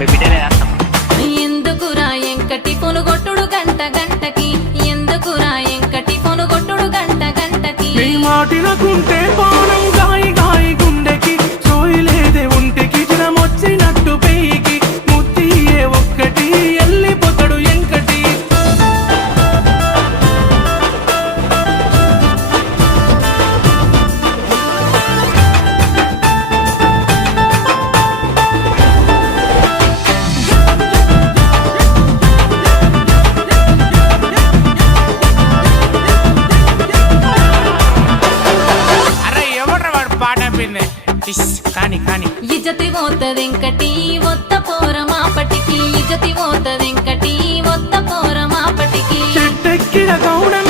మీ బిడ్డలే రాస్తాం. ఎందుకురా ఎంకటి పొనుగొట్టుడు గంట గంటకి, ఎందుకురా ఎంకటి పొనుగొట్టుడు గంట గంటకి. నీ మాటినకుంటే పానం గాయి గాయి గుండెకి, సోయిలేదే ఒంటికి జ్వరమొచ్చినట్టు పెయికి, ముత్తియే ఒక్కటి ఎల్లిపోతాడు ఎంకటి. అరే ఎవడ్రా వాడు పాట పిందే కానీ కానీ ఇజ్జతి పోతదెంకటి ఒత్త పోరమాపటికి, ఇజ్జతి పోతదెంకటి ఒత్త పోరమాపటికి. చెట్టెక్కిన గౌడన